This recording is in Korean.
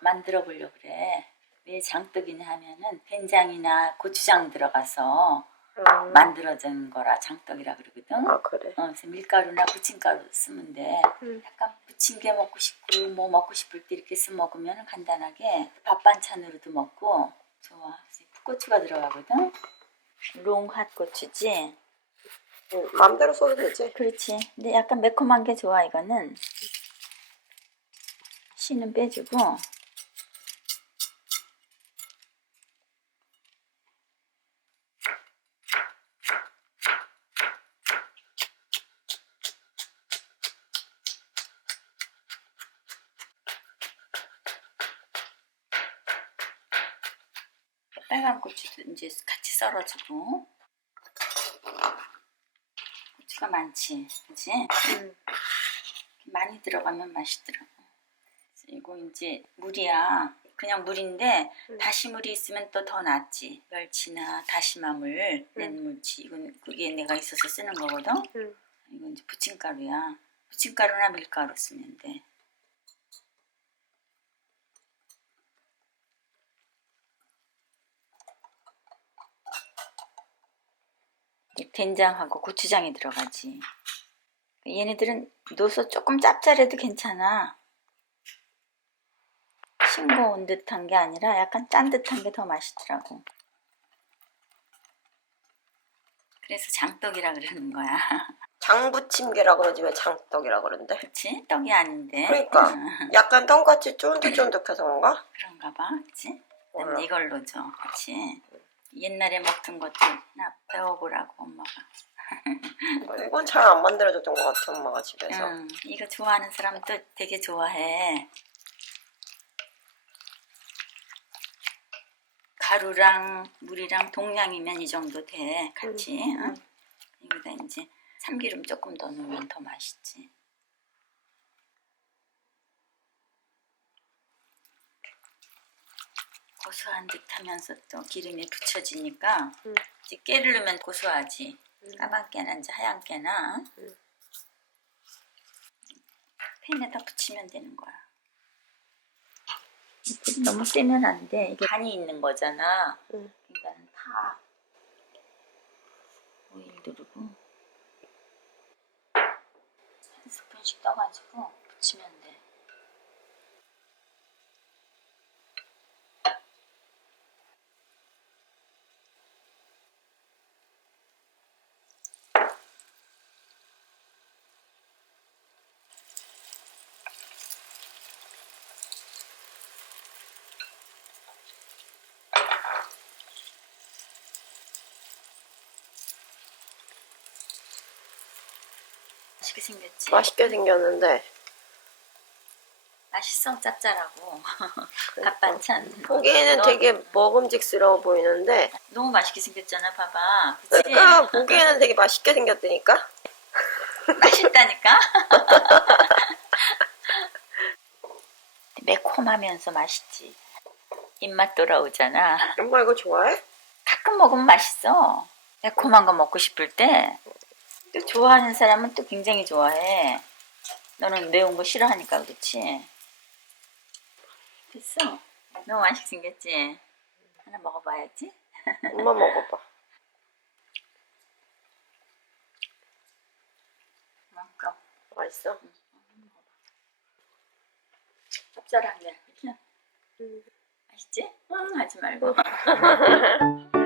만들어 보려고 그래. 왜 장떡이냐 하면은 된장이나 고추장 들어가서 음. 만들어진 거라 장떡이라 그러거든. 아 그래. 어, 그래서 밀가루나 부침가루 쓰면 돼. 음. 약간 부침개 먹고 싶고 뭐 먹고 싶을 때 이렇게 써 먹으면 간단하게 밥 반찬으로도 먹고 좋아. 풋고추가 들어가거든. 롱핫 고추지. 응, 마음대로 써도 되지. 그렇지. 근데 약간 매콤한 게 좋아 이거는. 씨는 빼주고. 빨간 고추도 이제 같이 썰어주고. 고추가 많지, 그지? 음. 많이 들어가면 맛있더라고. 이거 이제 물이야. 그냥 물인데 음. 다시물이 있으면 또 더 낫지. 멸치나 다시마물, 넷물치. 이건 그게 내가 있어서 쓰는 거거든. 음. 이건 이제 부침가루야. 부침가루나 밀가루 쓰면 돼. 된장하고 고추장이 들어가지. 얘네들은 넣어서 조금 짭짤해도 괜찮아. 싱거운 듯한 게 아니라 약간 짠 듯한 게 더 맛있더라고. 그래서 장떡이라 그러는 거야. 장부침개라 그러지 왜 장떡이라 그러는데? 그치? 떡이 아닌데. 그러니까 응, 약간 떡같이 쫀득쫀득해서 그런가? 그런가 봐. 그치? 몰라. 그다음에 이걸로 줘. 그치? 옛날에 먹던 것들 나 배워보라고 엄마가. 이건 잘 안 만들어줬던 것 같아 엄마가 집에서. 응, 이거 좋아하는 사람도 되게 좋아해. 가루랑 물이랑 동량이면 이 정도 돼. 같이. 음, 응? 여기다 이제 참기름 조금 더 넣으면 더 맛있지. 고소한 듯 하면서 또 기름에 붙여지니까 음. 이제 깨를 넣으면 고소하지. 음. 까만 깨나 이제 하얀 깨나 음. 팬에다 붙이면 되는 거야. 너무 세면 안 돼. 이게 간이 있는 거잖아. 응. 그러니까 파 오일 두르고 한 스푼씩 떠가지고 붙이면 돼. 맛있게 생겼지? 맛있게 생겼는데. 맛있어? 짭짤하고. 밥 반찬 보기에는. 너- 되게 먹음직스러워 보이는데. 너무 맛있게 생겼잖아 봐봐. 그치? 그러니까 보기에는 되게 맛있게 생겼다니까. 맛있다니까? 매콤하면서 맛있지. 입맛 돌아오잖아. 엄마 이거 좋아해? 가끔 먹으면 맛있어. 매콤한 거 먹고 싶을 때 또 좋아하는 사람은 또 굉장히 좋아해 너는 매운 거 싫어하니까 그렇지 됐어 너무 맛있게 생겼지 하나 먹어봐야지 엄마 먹어봐. 먹어 맛있어? 짭짤하게 그치? 음. 맛있지? 응 하지 말고